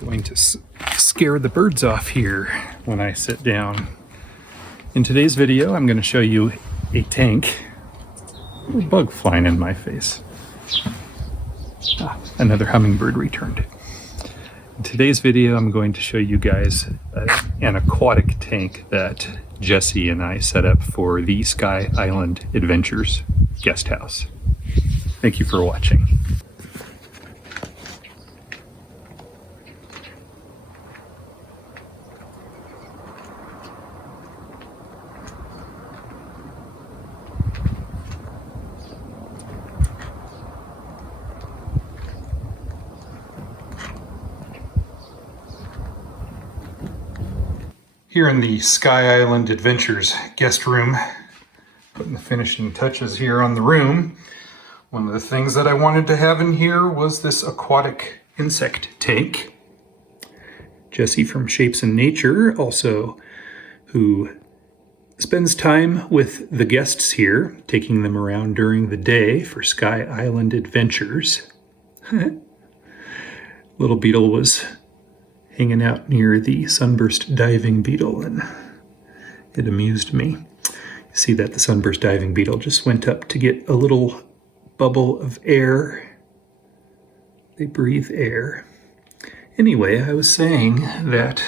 Going to scare the birds off here when I sit down. In today's video, I'm going to show you a tank. A little bug flying in my face. Another hummingbird returned. In today's video, I'm going to show you guys an aquatic tank that Jesse and I set up for the Sky Island Adventures guest house. Thank you for watching. Here in the Sky Island Adventures guest room, putting the finishing touches here on the room. One of the things that I wanted to have in here was this aquatic insect tank. Jesse from Shapes in Nature, also who spends time with the guests here, taking them around during the day for Sky Island Adventures. Little beetle was hanging out near the sunburst diving beetle, and it amused me. You see that the sunburst diving beetle just went up to get a little bubble of air. They breathe air. Anyway, I was saying that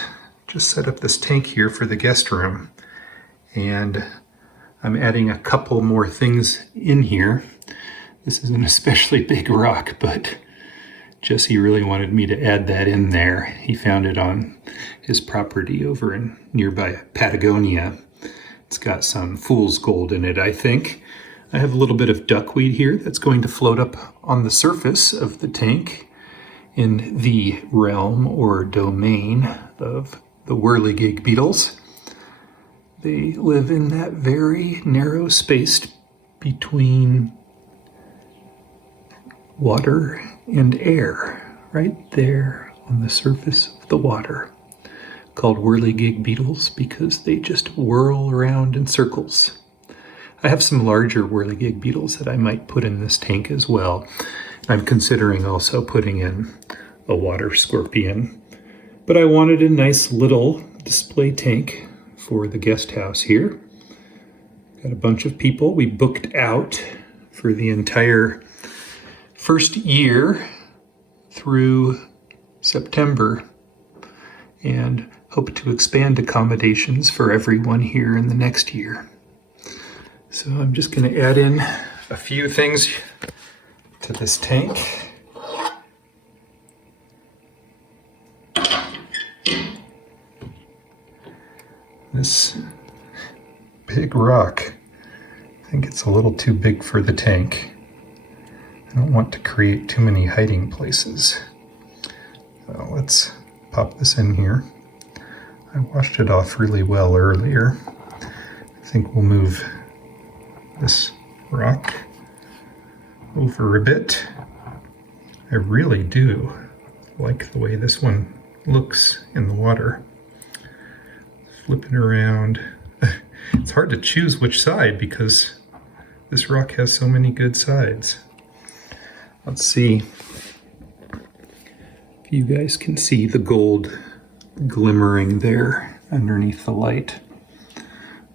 just set up this tank here for the guest room, and I'm adding a couple more things in here. This is an especially big rock, but Jesse really wanted me to add that in there. He found it on his property over in nearby Patagonia. It's got some fool's gold in it, I think. I have a little bit of duckweed here that's going to float up on the surface of the tank in the realm or domain of the whirligig beetles. They live in that very narrow space between water and air, right there on the surface of the water, called whirligig beetles because they just whirl around in circles. I have some larger whirligig beetles that I might put in this tank as well. I'm considering also putting in a water scorpion, but I wanted a nice little display tank for the guest house here. Got a bunch of people. We booked out for the entire first year through September and hope to expand accommodations for everyone here in the next year. So I'm just going to add in a few things to this tank. This big rock, I think it's a little too big for the tank. I don't want to create too many hiding places. So let's pop this in here. I washed it off really well earlier. I think we'll move this rock over a bit. I really do like the way this one looks in the water. Flip it around. It's hard to choose which side because this rock has so many good sides. Let's see if you guys can see the gold glimmering there underneath the light.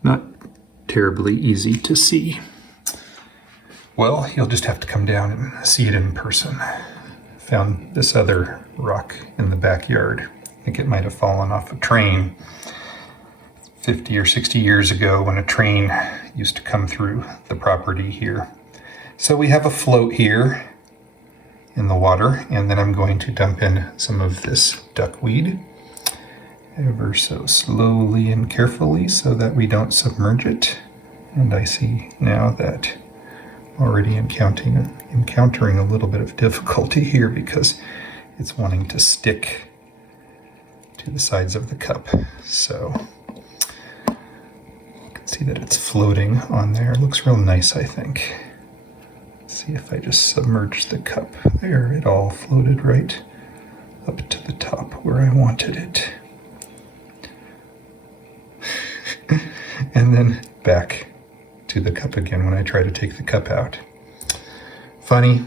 Not terribly easy to see. Well, you'll just have to come down and see it in person. Found this other rock in the backyard. I think it might have fallen off a train 50 or 60 years ago when a train used to come through the property here. So we have a float here in the water, and then I'm going to dump in some of this duckweed ever so slowly and carefully so that we don't submerge it. And I see now that I'm already encountering a little bit of difficulty here because it's wanting to stick to the sides of the cup. So you can see that it's floating on there. It looks real nice, I think. See if I just submerge the cup. There, it all floated right up to the top where I wanted it. And then back to the cup again when I try to take the cup out. Funny.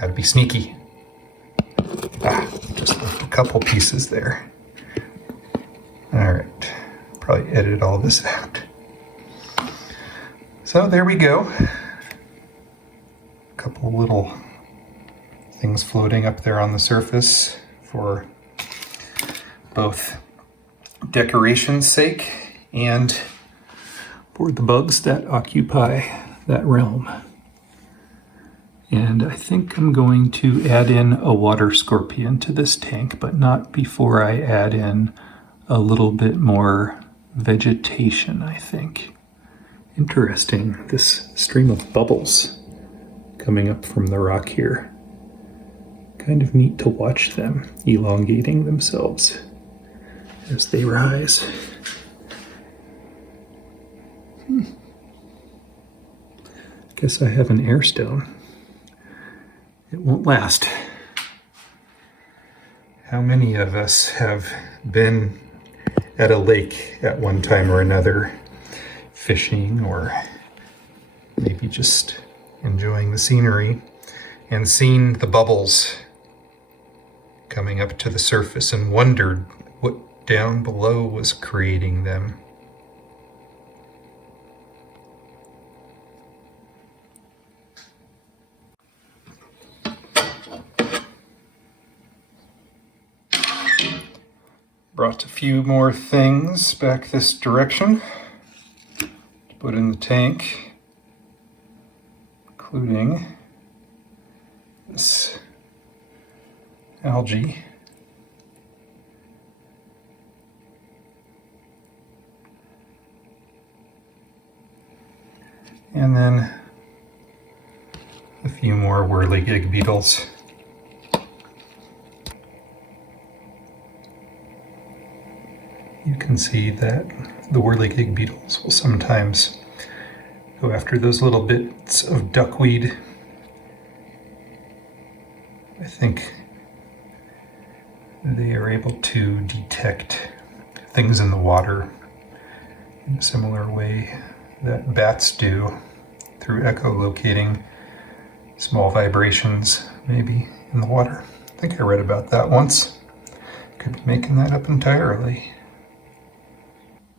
Gotta be sneaky. Just left a couple pieces there. All right, probably edit all this out. So there we go. A couple little things floating up there on the surface for both decoration's sake and for the bugs that occupy that realm. And I think I'm going to add in a water scorpion to this tank, but not before I add in a little bit more vegetation, I think. Interesting, this stream of bubbles coming up from the rock here. Kind of neat to watch them elongating themselves as they rise. Guess I have an air stone. It won't last. How many of us have been at a lake at one time or another, fishing or maybe just enjoying the scenery, and seen the bubbles coming up to the surface and wondered what down below was creating them? Brought a few more things back this direction to put in the tank, including this algae. And then a few more whirligig beetles. You can see that the whirligig beetles will sometimes go after those little bits of duckweed. I think they are able to detect things in the water in a similar way that bats do through echolocating small vibrations maybe in the water. I think I read about that once. Could be making that up entirely.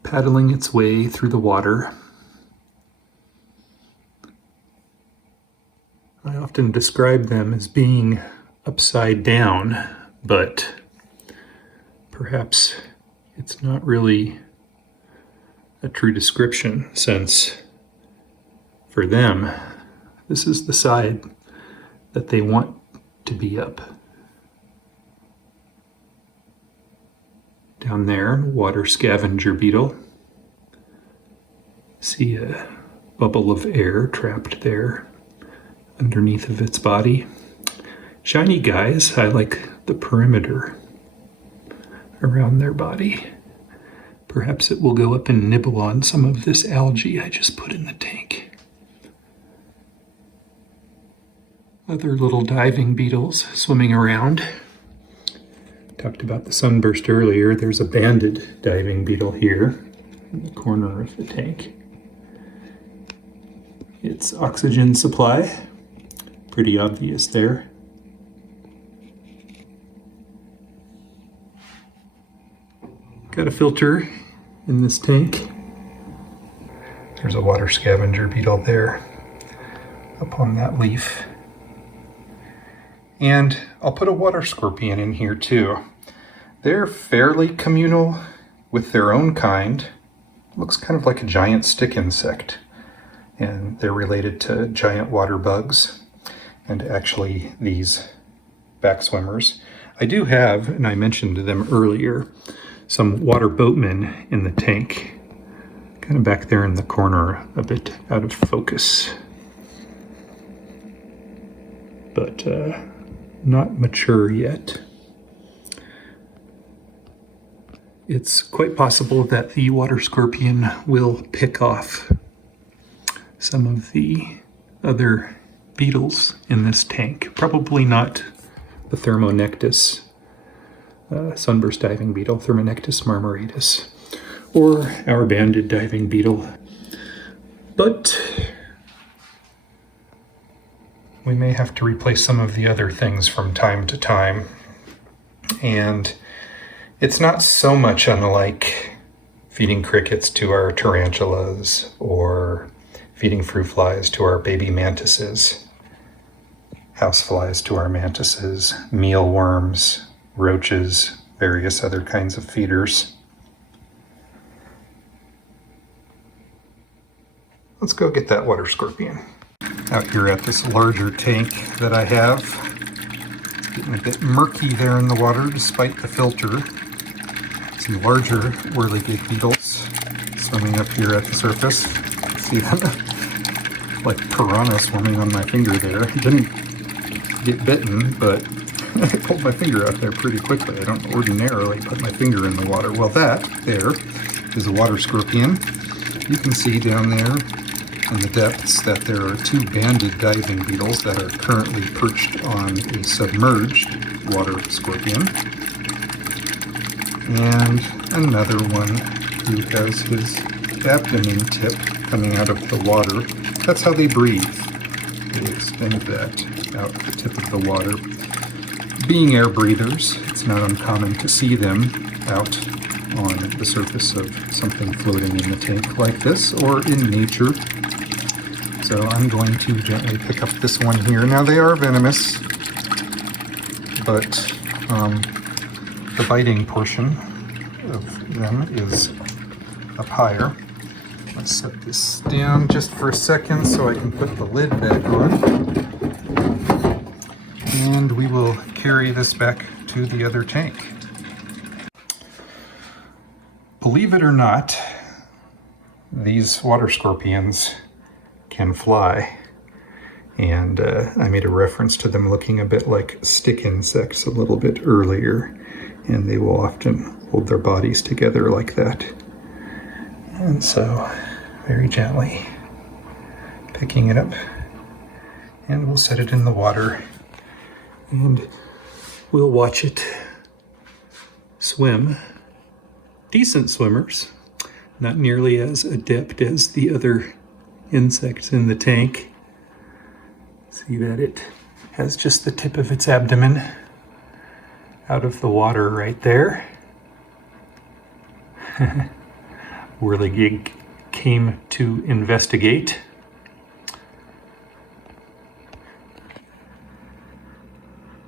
Paddling its way through the water. I often describe them as being upside down, but perhaps it's not really a true description, since for them, this is the side that they want to be up. Down there, water scavenger beetle. See a bubble of air trapped there underneath of its body. Shiny guys, I like the perimeter around their body. Perhaps it will go up and nibble on some of this algae I just put in the tank. Other little diving beetles swimming around. Talked about the sunburst earlier. There's a banded diving beetle here in the corner of the tank. Its oxygen supply, pretty obvious there. Got a filter in this tank. There's a water scavenger beetle there up on that leaf. And I'll put a water scorpion in here too. They're fairly communal with their own kind. Looks kind of like a giant stick insect. And they're related to giant water bugs and actually these back swimmers. I do have, and I mentioned them earlier, some water boatmen in the tank. Kind of back there in the corner, a bit out of focus. But not mature yet. It's quite possible that the water scorpion will pick off some of the other beetles in this tank. Probably not the Thermonectus sunburst diving beetle, Thermonectus marmoratus, or our banded diving beetle. But we may have to replace some of the other things from time to time. And it's not so much unlike feeding crickets to our tarantulas or feeding fruit flies to our baby mantises, houseflies to our mantises, mealworms, roaches, various other kinds of feeders. Let's go get that water scorpion. Out here at this larger tank that I have, it's getting a bit murky there in the water despite the filter. Some larger whirligig beetles swimming up here at the surface. See them? Like piranha swimming on my finger there. Didn't get bitten, but I pulled my finger out there pretty quickly. I don't ordinarily put my finger in the water. Well, that there is a water scorpion. You can see down there in the depths that there are two banded diving beetles that are currently perched on a submerged water scorpion. And another one who has his abdomen tip coming out of the water. That's how they breathe. They extend that out the tip of the water. Being air breathers, it's not uncommon to see them out on the surface of something floating in the tank like this or in nature. So I'm going to gently pick up this one here. Now they are venomous, but the biting portion of them is up higher. Let's set this down just for a second so I can put the lid back on. And we will carry this back to the other tank. Believe it or not, these water scorpions can fly. And I made a reference to them looking a bit like stick insects a little bit earlier. And they will often hold their bodies together like that. And so, very gently, picking it up, and we'll set it in the water, and we'll watch it swim. Decent swimmers, not nearly as adept as the other insects in the tank. See that it has just the tip of its abdomen out of the water right there. Whirligig came to investigate.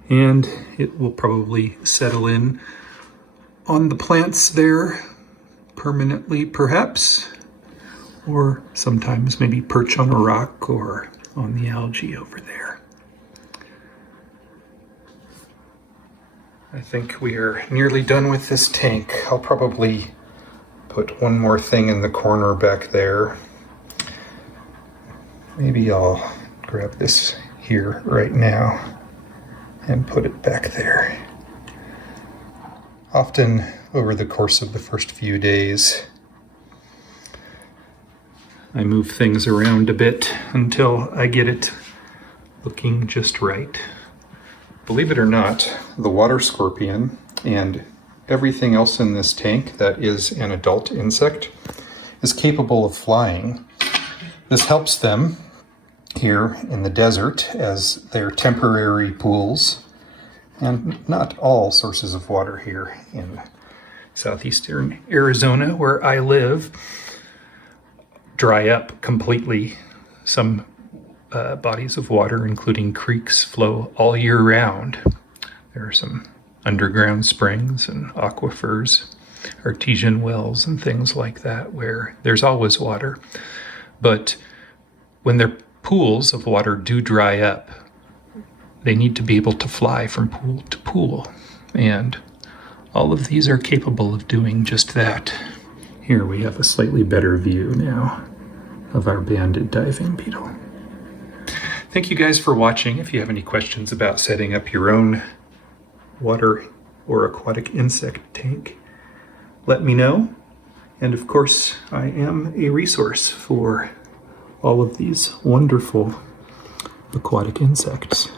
And it will probably settle in on the plants there permanently, perhaps, or sometimes maybe perch on a rock or on the algae over there. I think we are nearly done with this tank. I'll probably put one more thing in the corner back there. Maybe I'll grab this here right now and put it back there. Often over the course of the first few days, I move things around a bit until I get it looking just right. Believe it or not, the water scorpion and everything else in this tank that is an adult insect is capable of flying. This helps them here in the desert as they're temporary pools, and not all sources of water here in southeastern Arizona, where I live, dry up completely. Some bodies of water, including creeks, flow all year round. There are some underground springs and aquifers, artesian wells and things like that where there's always water. But when their pools of water do dry up, they need to be able to fly from pool to pool. And all of these are capable of doing just that. Here we have a slightly better view now of our banded diving beetle. Thank you guys for watching. If you have any questions about setting up your own water or aquatic insect tank, let me know. And of course, I am a resource for all of these wonderful aquatic insects.